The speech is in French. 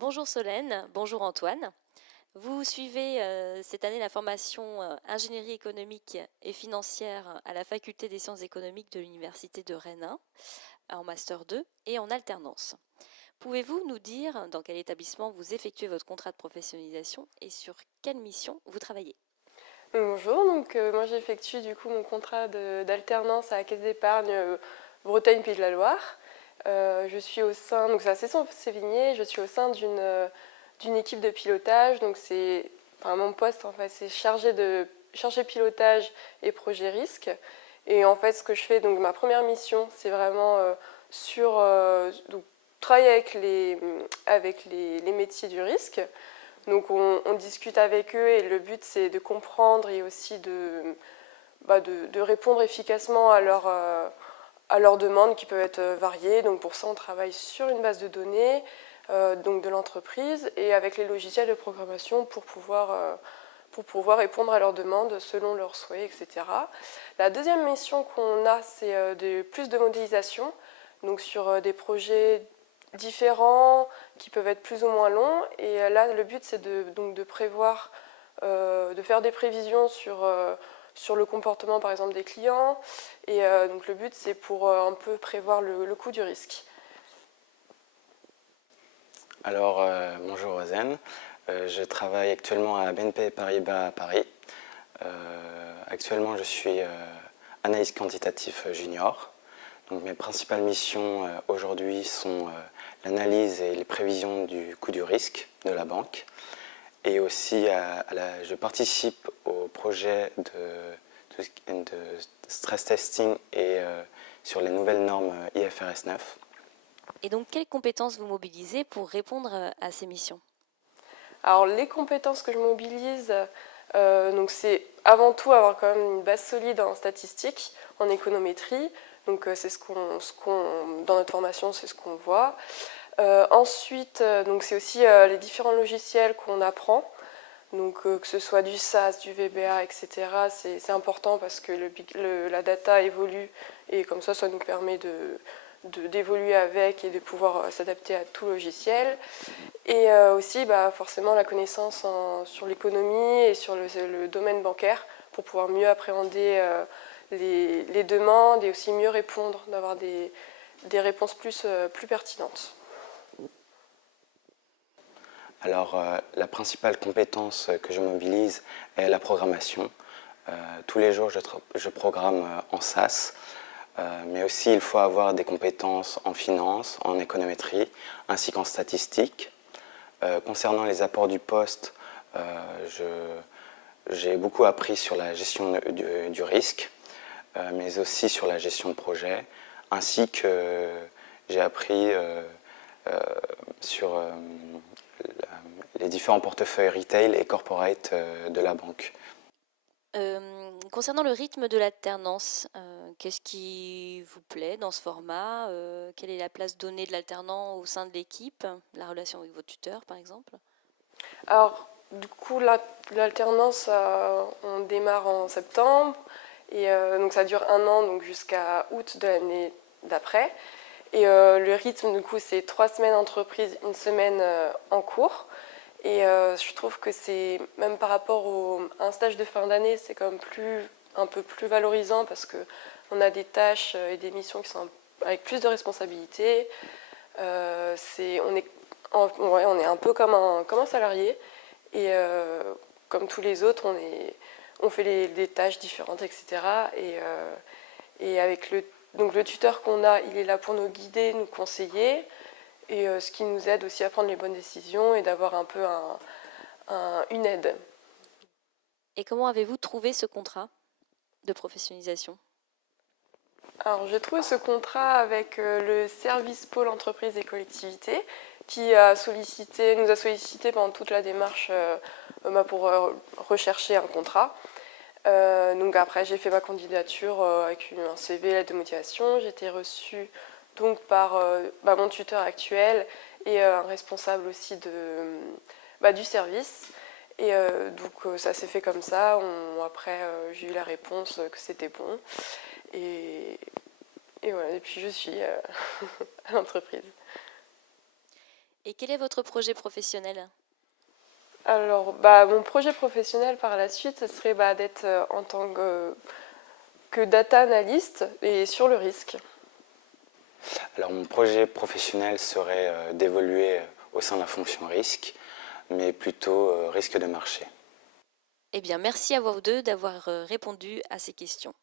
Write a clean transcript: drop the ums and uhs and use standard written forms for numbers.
Bonjour Solène, bonjour Antoine. Vous suivez cette année la formation ingénierie économique et financière à la faculté des sciences économiques de l'université de Rennes 1, en master 2 et en alternance. Pouvez-vous nous dire dans quel établissement vous effectuez votre contrat de professionnalisation et sur quelle mission vous travaillez? Bonjour, moi j'effectue du coup mon contrat d'alternance à la Caisse d'épargne Bretagne Pays de la Loire. Je suis au sein, donc c'est à Cesson-Sévigné, je suis au sein d'une équipe de pilotage, mon poste en fait c'est chargé pilotage et projet risque. Et en fait ce que je fais, donc ma première mission c'est vraiment donc, travailler avec les métiers du risque. Donc on discute avec eux et le but c'est de comprendre et aussi de répondre efficacement à leurs demandes qui peuvent être variées. Donc pour ça on travaille sur une base de données donc de l'entreprise et avec les logiciels de programmation pour pouvoir répondre à leurs demandes selon leurs souhaits, etc. La deuxième mission qu'on a, c'est plus de modélisation, donc sur des projets différents qui peuvent être plus ou moins longs. Et là, le but, c'est de prévoir, de faire des prévisions sur le comportement, par exemple, des clients. Et donc le but, c'est pour un peu prévoir le coût du risque. Bonjour Rosen. Je travaille actuellement à BNP Paribas à Paris. Actuellement, je suis analyste quantitatif junior. Donc, mes principales missions aujourd'hui sont l'analyse et les prévisions du coût du risque de la banque. Et aussi, je participe au projet de stress testing et sur les nouvelles normes IFRS 9. Et donc quelles compétences vous mobilisez pour répondre à ces missions? Alors les compétences que je mobilise, donc c'est avant tout avoir quand même une base solide en statistique, en économétrie. Donc c'est dans notre formation, c'est ce qu'on voit. Ensuite, donc c'est aussi les différents logiciels qu'on apprend. Donc que ce soit du SAS, du VBA, etc. C'est important parce que la data évolue et comme ça nous permet d'évoluer avec et de pouvoir s'adapter à tout logiciel. Et aussi forcément la connaissance sur l'économie et sur le domaine bancaire pour pouvoir mieux appréhender les demandes et aussi mieux répondre, d'avoir des réponses plus pertinentes. La principale compétence que je mobilise est la programmation. Tous les jours, je programme en SAS, mais aussi il faut avoir des compétences en finance, en économétrie, ainsi qu'en statistique. Concernant les apports du poste, j'ai beaucoup appris sur la gestion du risque, mais aussi sur la gestion de projet, ainsi que j'ai appris sur les différents portefeuilles retail et corporate de la banque. Concernant le rythme de l'alternance, qu'est-ce qui vous plaît dans ce format? Quelle est la place donnée de l'alternant au sein de l'équipe? La relation avec vos tuteurs, par exemple? Alors du coup l'alternance, on démarre en septembre et donc ça dure un an, donc jusqu'à août de l'année d'après. Et le rythme du coup c'est 3 semaines entreprise, une semaine en cours. Et je trouve que c'est, même par rapport à un stage de fin d'année, c'est quand même un peu plus valorisant parce qu'on a des tâches et des missions qui sont avec plus de responsabilités. On est un peu comme un salarié et comme tous les autres, on fait des tâches différentes, etc. Et avec donc le tuteur qu'on a, il est là pour nous guider, nous conseiller et ce qui nous aide aussi à prendre les bonnes décisions et d'avoir un peu une aide. Et comment avez-vous trouvé ce contrat de professionnalisation? Alors j'ai trouvé ce contrat avec le service Pôle entreprise et collectivités qui nous a sollicité pendant toute la démarche pour rechercher un contrat. Donc après j'ai fait ma candidature avec un CV, lettre de motivation. J'ai été reçue donc par mon tuteur actuel et un responsable aussi du service. Et donc ça s'est fait comme ça. Après j'ai eu la réponse que c'était bon. Et voilà, et puis je suis à l'entreprise. Et quel est votre projet professionnel? Alors, mon projet professionnel par la suite, ce serait d'être en tant que data analyst et sur le risque. Alors mon projet professionnel serait d'évoluer au sein de la fonction risque, mais plutôt risque de marché. Eh bien, merci à vous deux d'avoir répondu à ces questions.